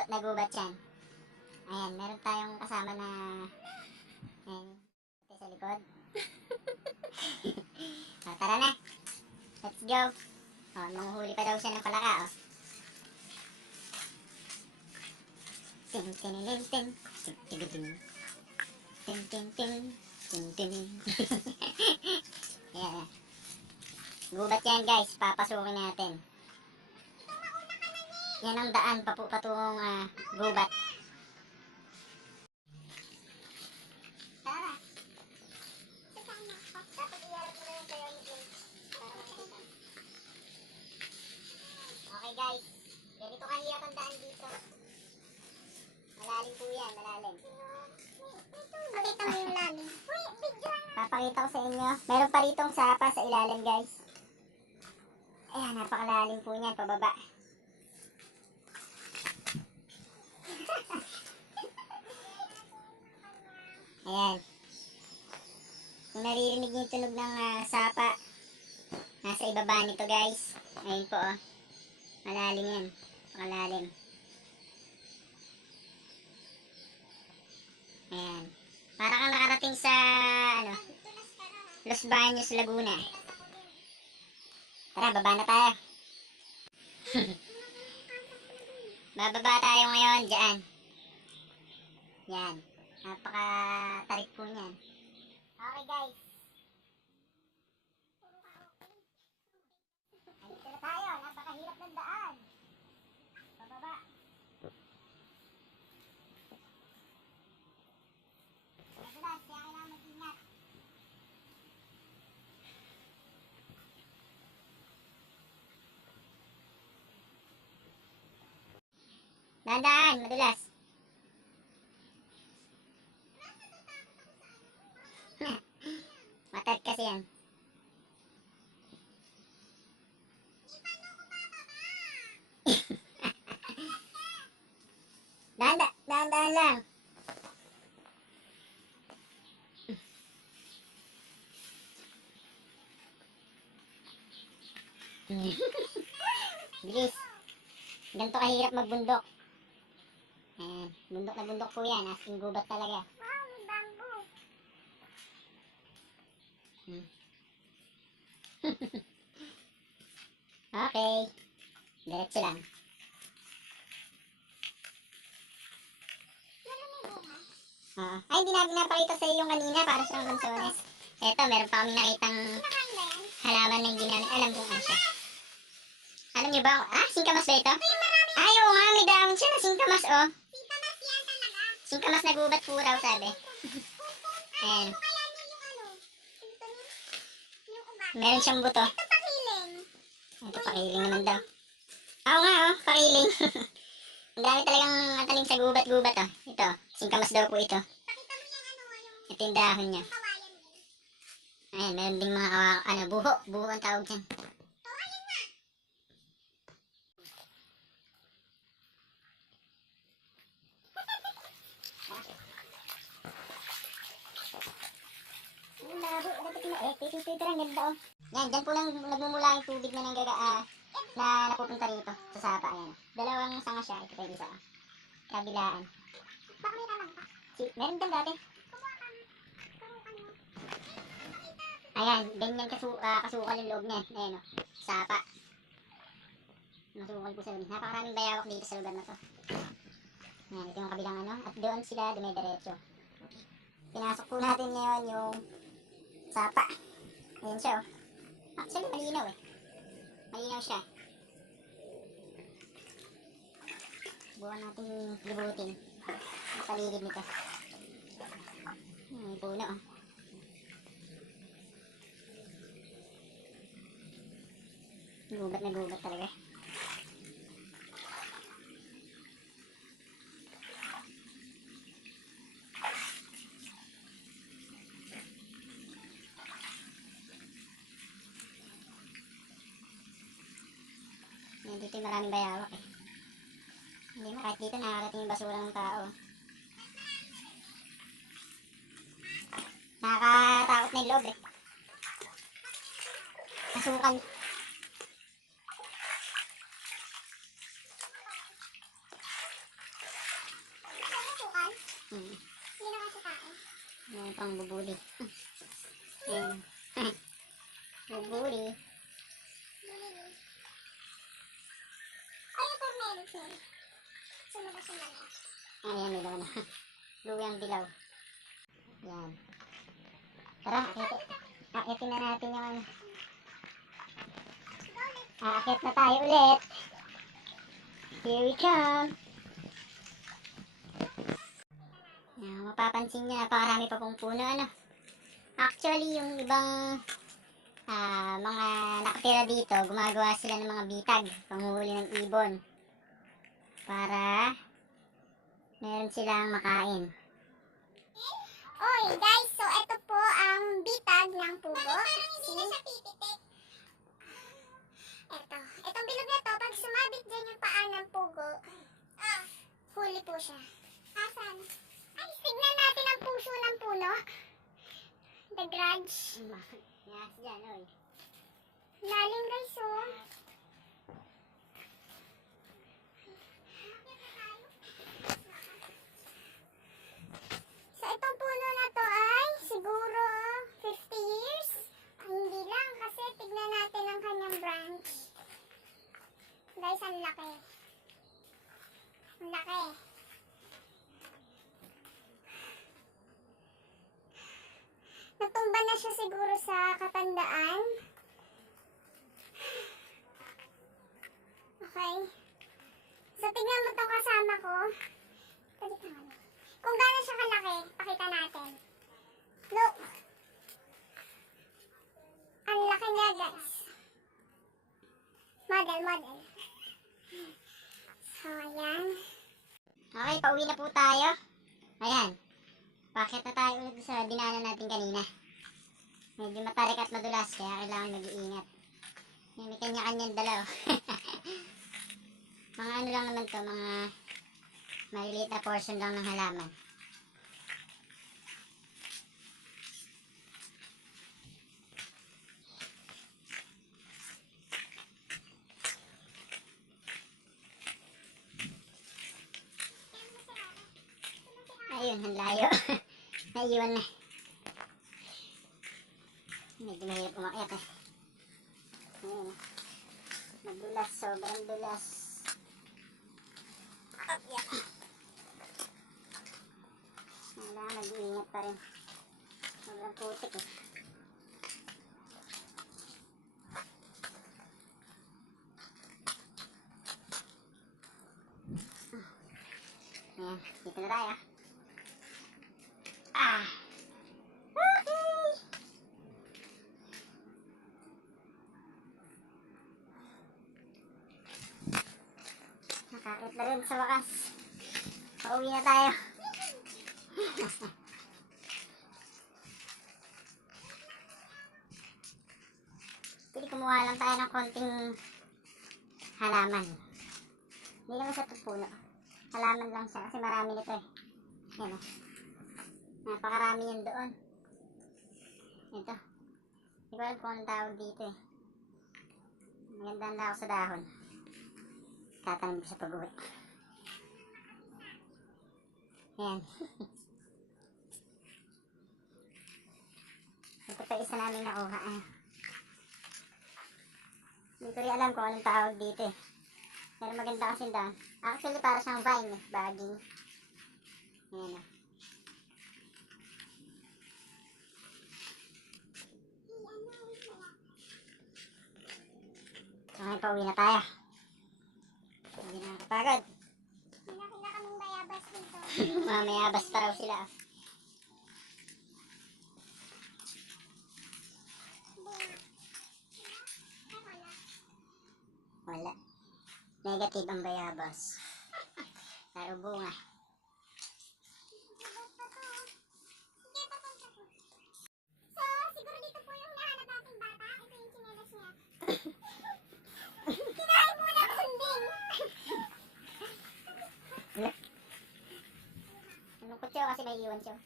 Gubat na gubat yan. Ayan, meron tayong kasama na... Ayan. Sa likod. o, tara na. Let's go. O, manguhuli pa daw siya ng palaka o. Ting ting ting ting. Ting ting ting. Ting ting ting. Ting ting. Ayan. Gubat yan guys. Papasukin natin. Yan ang daan papu patungong ah, gubat. Okay guys. Ganito kahirap ang daan dito. Malalim po yan, malalim. Pakita mo yung lalim. Papakita ko sa inyo. Meron pa ritong sapa sa ilalim guys. Ayan, napakalalim po niyan, pababa. Ayan. Kung naririnig niyo yung tunog ng ah, sapa, nasa ibaba nito guys. Ayun po oh. Malalim yan. Pakalalim. Ayan. Para kang nakarating sa, ano? Los Baños, Laguna. Tara, baba na tayo. Bababa tayo ngayon dyan. Yan. Napaka-tarik po niyan. Okay guys. Andito na tayo. Napakahirap ng daan. Bababa. Madalas, kaya kailangan mag-ingat. Dahan-dahan, madulas. Kasi yan. Dahan-dahan, dahan-dahan lang. Bilis. Ganito kahirap magbundok. Ayan, bundok na bundok po yan. As in gubat talaga. Okay. Diretso lang. Bunga. Ah, ay, hindi na pinapakita sa yung kanina para sa kansones. Eto, meron pa kami nakitang halaman na ginamit. Alam kung ano siya. Alam niyo ba? Ah, singkamas ba ito? Ay, oo nga, may dahon siya na singkamas, oh. Sitamas yan talaga. Singkamas na gubat po raw, sabi. Ayan. Meron siyang buto. Ito pakiling. Ito, pakiling naman daw. Oo nga, oh, pakiling. Ang dami talagang matalim sa gubat-gubat, oh. Ito, singkamas daw po ito. Pakita mo yung ano, yung Ito yung dahon niya. Ayan, meron ding mga, kawa- ano, buho. Buho ang tawag dyan. Kawayan na. Ang labo, dapat Tito, tito, ang ganda, oh. Yan, dyan po lang nagmumula yung tubig na nanggaga, ah, na napupunta rito sa sapa, ayan. Dalawang sanga siya, ito yung isa, ah. Kabilaan. Baka may naman pa. Si, meron dyan dati. Ayan, ganyan kasu ah, kasukal yung loob niya. Ayan o, sapa. Masukal po sa loob. Napakaraming bayawak dito sa lugar na to. Ayan, ito yung kabilang ano. At doon sila dumidiretso. Pinasok po natin ngayon yung sapa. Ayan siya o. Actually, malinaw eh. Malinaw siya. Buwan natin libutin. Ang paligid nito. May puno oh. Gubat na gubat talaga. Yan, dito yung maraming bayawak eh. Hindi mo, kahit dito nakarating yung basura ng tao. Nakakatakot na yung loob eh. Masukal. Yan. Sunod na sunod na. Ayan, may laman na. Luyang dilaw. Yan. Tara, akit, akitin na natin yung ano. Aakit na tayo ulit. Here we come. Yan, mapapansin nyo, napakarami pa pong puno, ano. Actually, yung ibang ah, mga nakatira dito, gumagawa sila ng mga bitag, panguhuli ng ibon. Para meron silang makain. Oy, guys, so ito po ang bitag ng pugo. Parang hindi na siya pipitik. Ito. Itong bilog na to, pag sumabit dyan yung paa ng pugo, ah, huli po siya. Asan? Ay, tignan natin ang puso ng puno. The grudge. Yes, yan, oy. Lalim guys, oh. So, itong puno na to ay siguro 50 years. Ay, hindi lang kasi tignan natin ang kanyang branch. Guys, ang laki. Ang laki. Natumba na siya siguro sa katandaan. Okay. So, tignan mo itong kasama ko. Kung gano'n siya kalaki, pakita natin. Look. Ang laki niya, guys. Model, model. So, ayan. Okay, pauwi na po tayo. Ayan. Pakit na tayo ulit sa dinaanan natin kanina. Medyo matarik at madulas, kaya kailangan mag-iingat. May kanya-kanyang dalaw. mga ano lang naman to, mga maliliit na portion lang ng halaman. Ayun, ang layo. Naiwan na. Medyo mahirap umakyat eh. Ayun. Madulas, sobrang dulas. Akyat. Kailangan mag-iingat pa rin. Sobrang putik eh. Ayan, dito na tayo. Ah! Okay! Nakakit na rin sa wakas. Pauwi na tayo. Pili kumuha lang tayo ng konting halaman. Hindi naman sa puno. Halaman lang siya kasi marami nito eh. Yan o. Napakarami yan doon. Ito. Hindi ko alam kung anong tawag dito eh. Maganda na ako sa dahon. Tatanim ko sa pag-uwi. Ayan. Ito pa isa namin nakuha. Ah. Hindi ko rin alam kung anong tawag dito eh. Pero maganda kasi dahon. Actually para siyang vine eh. Baging. Ayan ah. Okay, pauwi na tayo. Hindi na nakapagod. Malaki na kaming bayabas dito. Mamaya bas pa raw sila. Wala. Negative ang bayabas. Pero bunga. So, siguro dito po yung nahanap nating bata. Ito yung chinelas niya. Kinain mo na kunding. Malungkot siya kasi may iwan siya.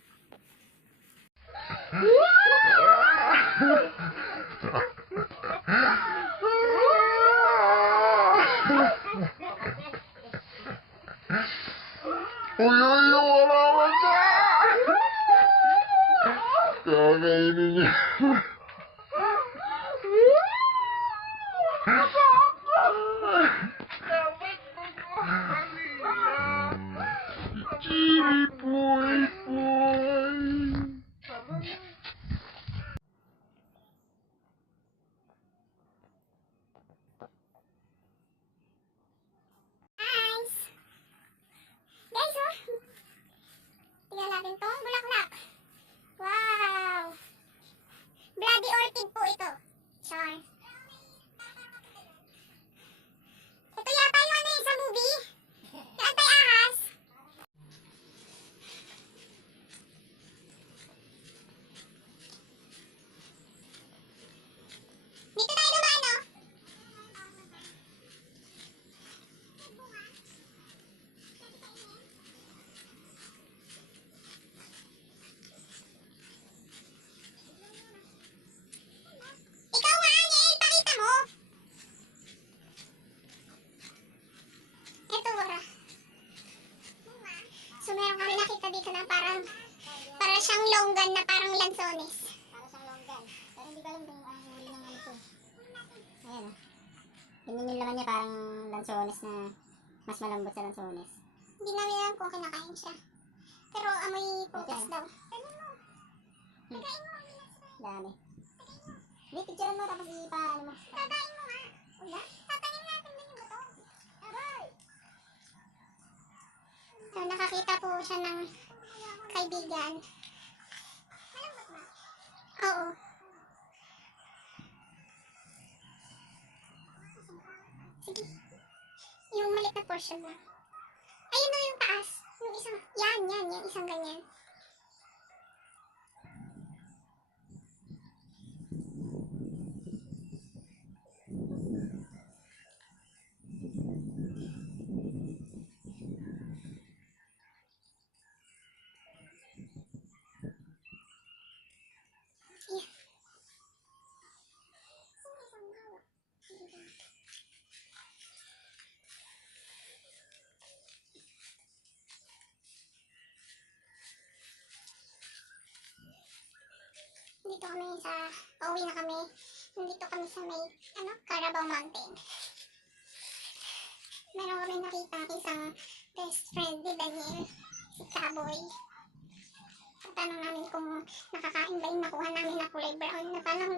Uy, uy, wala ka na! Kakainin niya. Chili dito na parang, para siyang longgan na parang lansones. Para siyang longgan. Pero hindi ko alam kung ang huli ng ano ito. Ayan ah. Ganyan yung laman niya parang lansones na mas malambot sa lansones. Hindi namin alam kung kinakain siya. Pero amoy putas Okay. daw. Tignan mo. Hmm. Dami. Hindi, picturean mo tapos ipa-ano mo. Tatayin mo nga. Wala. Tatayin natin din yung bato. Aray! So, nakakita po siya ng kaibigan. Oo. Sige. Yung maliit na portion na. Ayun na yung taas. Yung isang, yan, yan, yung isang ganyan. Dito kami sa, pauwi na kami. Nandito kami sa may, ano, Carabao Mountain. Meron kami nakita isang best friend ni Daniel, si Kaboy. Tatanong namin kung nakakain ba yung nakuha namin na kulay brown na parang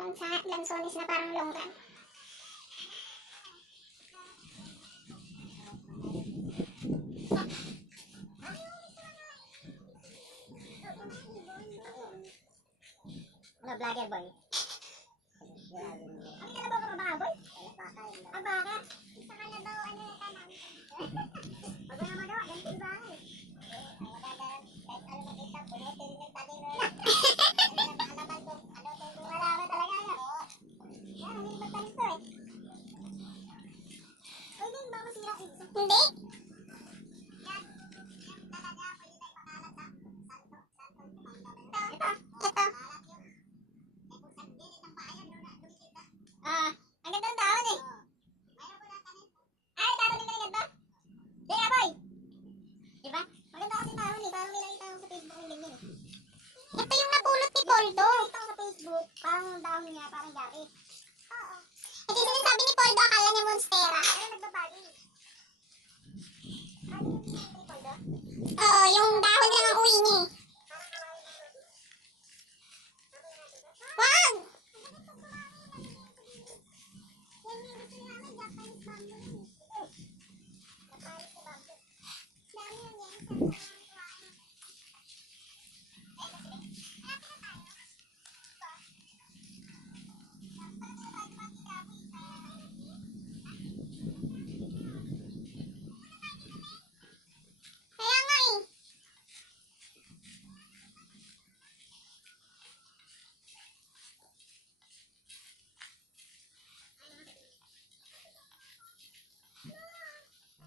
lansones na parang longgan. Ano, vlogger boy? Ang ka ba, boy? Ang baka? Sa kalabaw, ano yung tanam? Pag wala magawa, ganito yung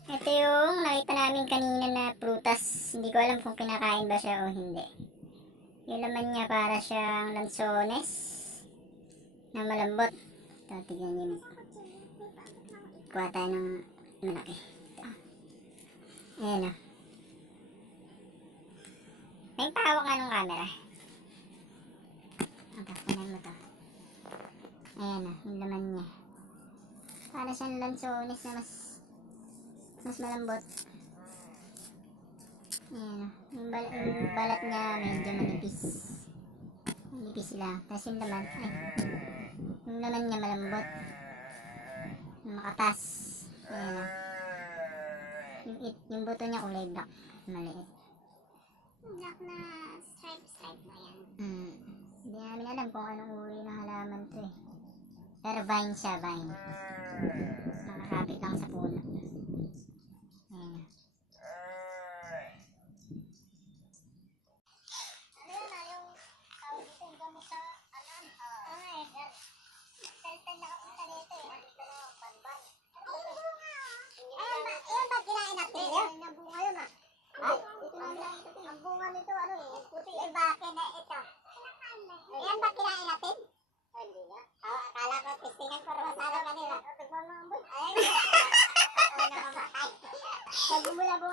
Ito yung nakita namin kanina na prutas. Hindi ko alam kung kinakain ba siya o hindi. Yung laman niya para siyang lansones na malambot. Ito, tignan niyo. Kuha tayo ng malaki. Ito. Ayan o. May pawak ka ng camera. Ang kakunan mo to. Ayan o, yung laman niya. Para siyang lansones na mas mas malambot. Ayan. Yung, bal- yung balat niya medyo manipis. Manipis lang. Tapos yung laman, ay. Yung laman niya malambot. Makatas. Ayan. Yung, it, yung buto niya kulay black. Maliit. Black na stripe-stripe na yan. Hmm. Hindi namin alam kung anong uri ng halaman to eh. Pero vine siya, vine. Nakakapit lang sa puno. Ayan. Ano yun ah, yung tawag dito, yung gamot sa alam. Oo nga eh, sir. Saltan na kapunta dito eh. Dito na, panban. Ang bunga ah. Ayan ba, ayan ba kinain natin yun? Ang bunga yun ah. Ay, dito namin nakita ito. Ang bunga nito ano eh, puti. Eh bakit na ito? Ayan ba kinain natin? Hindi nga. Oh, akala ko testingan ko rin sa ano kanila. Tignan mo ang boy. Ay, ay nakamatay. Nagmumula bunga nga